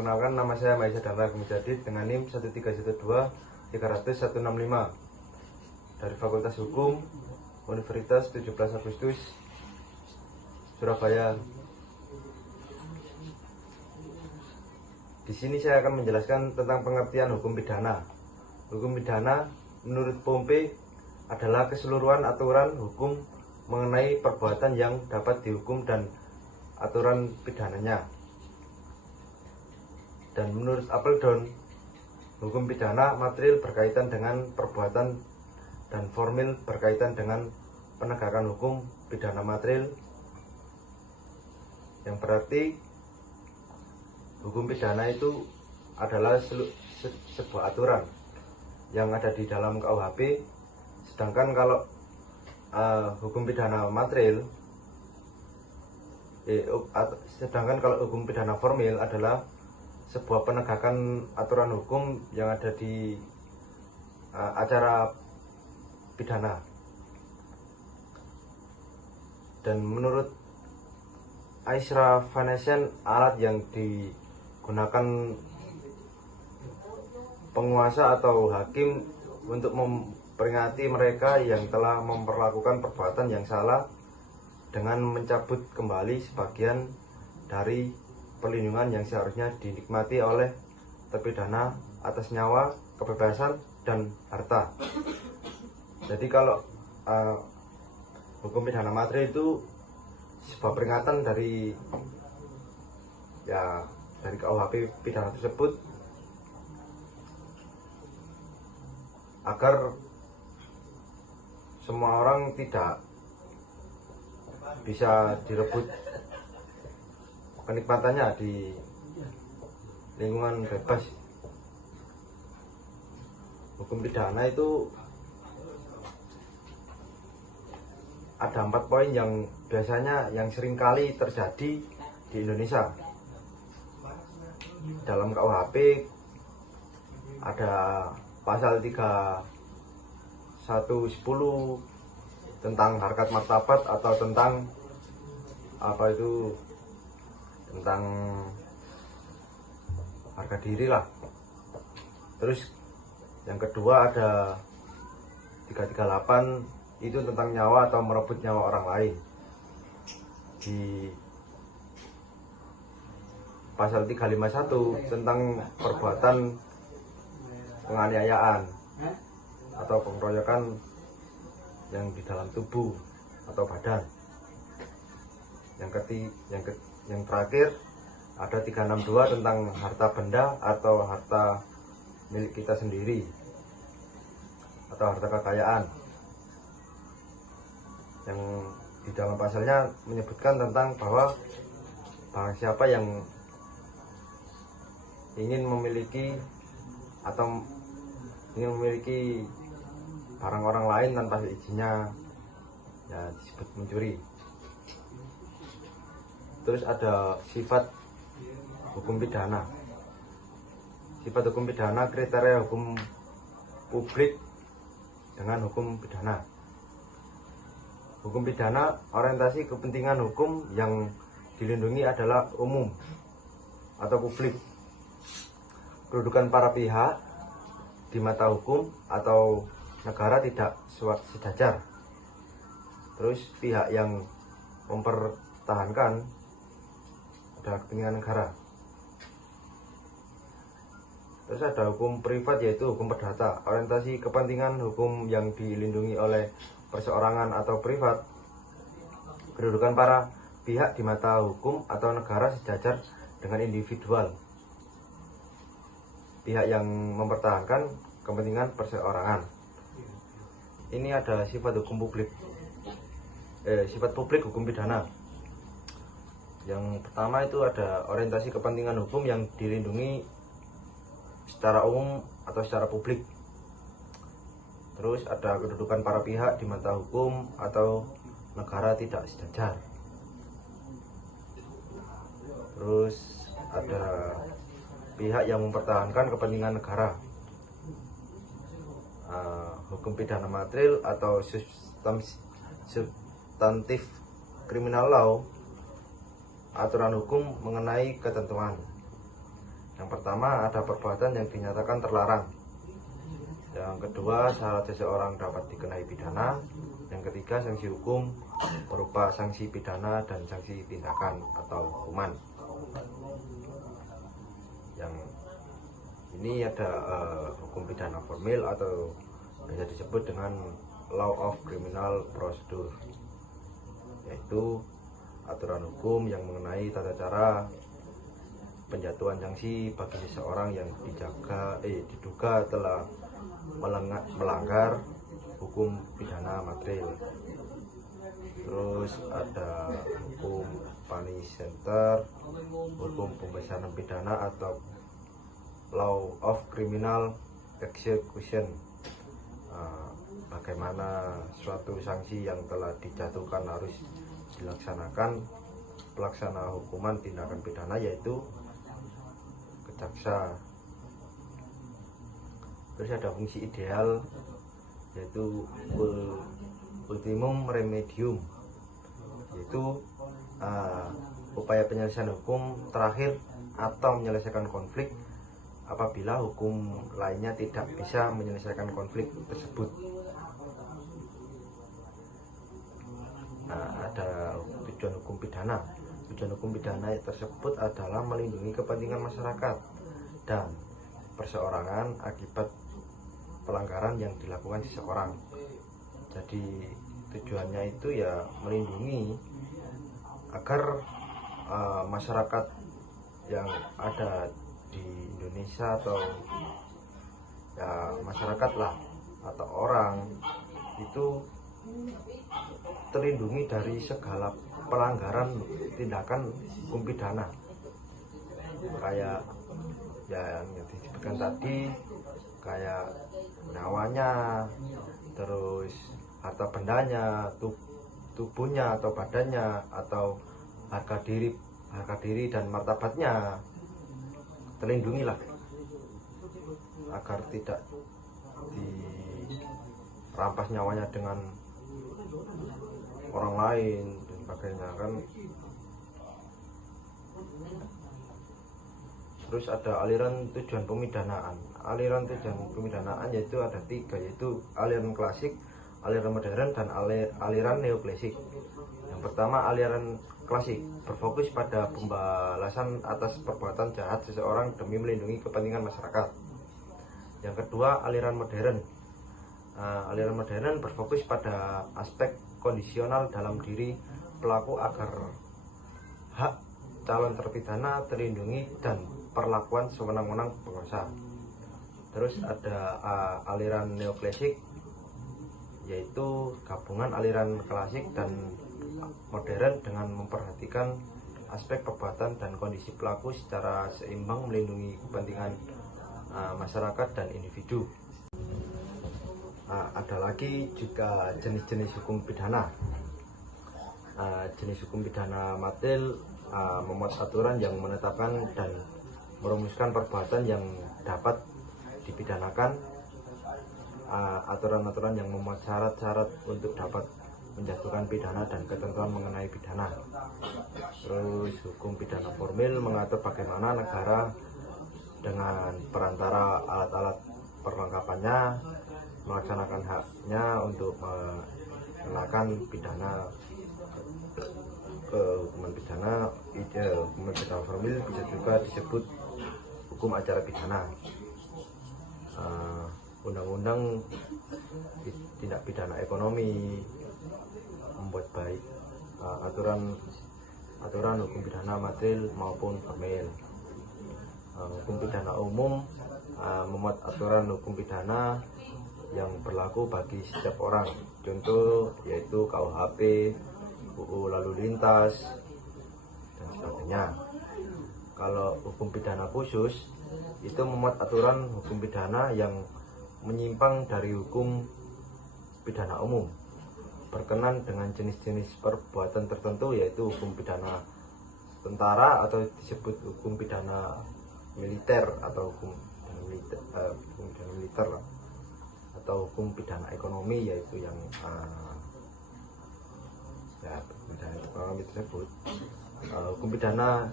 Perkenalkan, nama saya Maisa Damar Mujadid dengan NIM 1312300-165 dari Fakultas Hukum Universitas 17 Agustus Surabaya. Di sini saya akan menjelaskan tentang pengertian hukum pidana. Hukum pidana menurut Pompe adalah keseluruhan aturan hukum mengenai perbuatan yang dapat dihukum dan aturan pidananya. Dan menurut Appledon, hukum pidana material berkaitan dengan perbuatan dan formil berkaitan dengan penegakan hukum pidana material, yang berarti hukum pidana itu adalah sebuah aturan yang ada di dalam KUHP. Sedangkan kalau hukum pidana material, sedangkan kalau hukum pidana formil adalah sebuah penegakan aturan hukum yang ada di acara pidana. Dan menurut Aisra Vanessien, alat yang digunakan penguasa atau hakim untuk memperingati mereka yang telah memperlakukan perbuatan yang salah dengan mencabut kembali sebagian dari perlindungan yang seharusnya dinikmati oleh terpidana atas nyawa, kebebasan, dan harta. Jadi kalau hukum pidana material itu sebuah peringatan dari KUHP pidana tersebut agar semua orang tidak bisa direbut kenikmatannya di lingkungan bebas. Hukum pidana itu ada 4 poin yang biasanya yang sering kali terjadi di Indonesia. Dalam KUHP ada pasal 3110 tentang harkat martabat atau tentang tentang harga diri lah. Terus yang kedua ada 338, itu tentang nyawa atau merebut nyawa orang lain. Di pasal 351 tentang perbuatan penganiayaan atau pengeroyokan yang di dalam tubuh atau badan. Yang terakhir ada 362 tentang harta benda atau harta milik kita sendiri atau harta kekayaan, yang di dalam pasalnya menyebutkan tentang bahwa barang siapa yang ingin memiliki atau ingin memiliki barang orang lain tanpa izinnya, ya disebut mencuri. Terus ada sifat hukum pidana. Sifat hukum pidana, kriteria hukum publik dengan hukum pidana. Hukum pidana, orientasi kepentingan hukum yang dilindungi adalah umum atau publik. Kedudukan para pihak di mata hukum atau negara tidak sejajar. Terus pihak yang mempertahankan adalah kepentingan negara. Terus ada hukum privat, yaitu hukum perdata. Orientasi kepentingan hukum yang dilindungi oleh perseorangan atau privat. Kedudukan para pihak di mata hukum atau negara sejajar dengan individual. Pihak yang mempertahankan kepentingan perseorangan. Ini ada sifat hukum publik. Sifat publik hukum pidana. Yang pertama itu ada orientasi kepentingan hukum yang dilindungi secara umum atau secara publik. Terus ada kedudukan para pihak di mata hukum atau negara tidak sejajar. Terus ada pihak yang mempertahankan kepentingan negara. Hukum pidana material atau substantif criminal law, aturan hukum mengenai ketentuan. Yang pertama, ada perbuatan yang dinyatakan terlarang. Yang kedua, syarat seseorang dapat dikenai pidana. Yang ketiga, sanksi hukum berupa sanksi pidana dan sanksi tindakan atau hukuman. Yang ini ada hukum pidana formil atau bisa disebut dengan Law of Criminal Procedure, yaitu aturan hukum yang mengenai tata cara penjatuhan sanksi bagi seseorang yang diduga telah melanggar hukum pidana material. Terus ada hukum punish center, hukum pembesaran pidana atau Law of Criminal Execution, bagaimana suatu sanksi yang telah dijatuhkan harus dilaksanakan pelaksana hukuman tindakan pidana, yaitu kejaksa. Terus ada fungsi ideal, yaitu ultimum remedium, yaitu upaya penyelesaian hukum terakhir atau menyelesaikan konflik apabila hukum lainnya tidak bisa menyelesaikan konflik tersebut. Ada tujuan hukum pidana. Tujuan hukum pidana tersebut adalah melindungi kepentingan masyarakat dan perseorangan akibat pelanggaran yang dilakukan seseorang. Jadi tujuannya itu ya melindungi agar masyarakat yang ada di Indonesia atau ya masyarakat lah atau orang itu terlindungi dari segala pelanggaran tindakan hukum pidana, kayak ya yang disebutkan tadi, kayak nyawanya, terus harta bendanya, tubuhnya atau badannya, atau harga diri dan martabatnya terlindungilah agar tidak dirampas nyawanya dengan orang lain dan sebagainya kan. Terus ada aliran tujuan pemidanaan. Aliran tujuan pemidanaan yaitu ada 3, yaitu aliran klasik, aliran modern, dan aliran neoklasik. Yang pertama, aliran klasik berfokus pada pembalasan atas perbuatan jahat seseorang demi melindungi kepentingan masyarakat. Yang kedua, aliran modern. Aliran modern berfokus pada aspek kondisional dalam diri pelaku agar hak calon terpidana terlindungi dan perlakuan sewenang-wenang penguasa. Terus ada aliran neoklasik, yaitu gabungan aliran klasik dan modern dengan memperhatikan aspek perbuatan dan kondisi pelaku secara seimbang melindungi kepentingan masyarakat dan individu. Ada lagi juga jenis-jenis hukum pidana. Jenis hukum pidana material memuat aturan yang menetapkan dan merumuskan perbuatan yang dapat dipidanakan, aturan-aturan yang memuat syarat-syarat untuk dapat menjatuhkan pidana dan ketentuan mengenai pidana. Terus hukum pidana formil mengatur bagaimana negara dengan perantara alat-alat perlengkapannya melaksanakan haknya untuk mengenakan pidana ke hukuman pidana. Hukuman pidana formil bisa juga disebut hukum acara pidana. Undang-undang tindak pidana ekonomi membuat baik aturan hukum pidana material maupun formil. Hukum pidana umum memuat aturan hukum pidana yang berlaku bagi setiap orang. Contoh yaitu KUHP, UU lalu lintas, dan sebagainya. Kalau hukum pidana khusus itu memuat aturan hukum pidana yang menyimpang dari hukum pidana umum berkenan dengan jenis-jenis perbuatan tertentu, yaitu hukum pidana tentara atau disebut hukum pidana militer atau hukum pidana militer lah, atau hukum pidana ekonomi, yaitu yang pidana ekonomi tersebut. Hukum pidana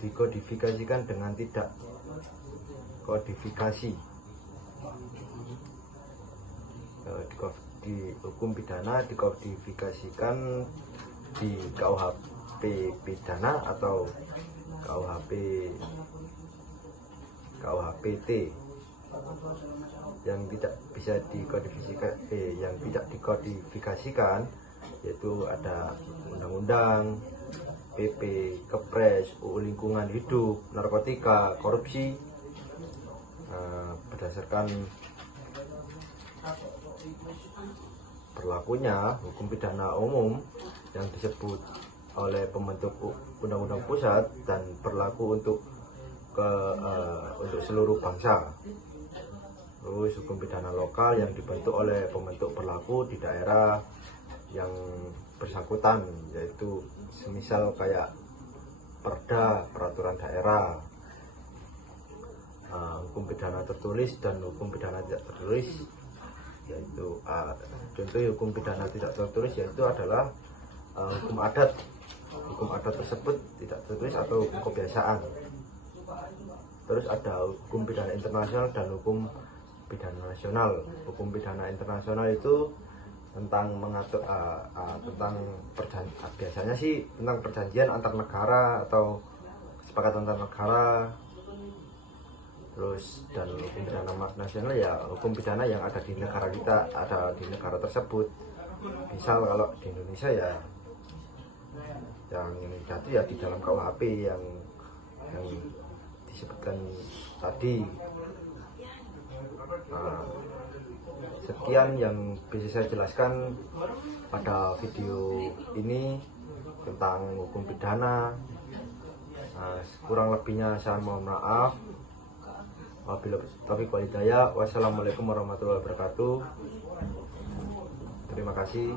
dikodifikasikan dengan tidak kodifikasi. Di hukum pidana dikodifikasikan di KUHP pidana atau KUHPT. Yang tidak bisa dikodifikasikan yaitu ada undang-undang, PP, Kepres, UU Lingkungan Hidup, narkotika, korupsi. Berdasarkan berlakunya hukum pidana umum yang disebut oleh pembentuk undang-undang pusat dan berlaku untuk seluruh bangsa. Terus hukum pidana lokal yang dibentuk oleh pembentuk berlaku di daerah yang bersangkutan, yaitu semisal kayak perda, peraturan daerah. Hukum pidana tertulis dan hukum pidana tidak tertulis, yaitu contoh hukum pidana tidak tertulis yaitu adalah hukum adat. Hukum adat tersebut tidak tertulis atau hukum kebiasaan. Terus ada hukum pidana internasional dan hukum pidana nasional. Hukum pidana internasional itu tentang mengatur biasanya sih tentang perjanjian antar negara atau kesepakatan antar negara. Terus dan hukum pidana nasional ya hukum pidana yang ada di negara kita, ada di negara tersebut. Misal kalau di Indonesia ya yang jatuh ya di dalam KUHP yang disebutkan tadi. Sekian yang bisa saya jelaskan pada video ini tentang hukum pidana. Kurang lebihnya saya mohon maaf. Wabillahi taufiq wal hidayah. Wassalamualaikum warahmatullahi wabarakatuh. Terima kasih.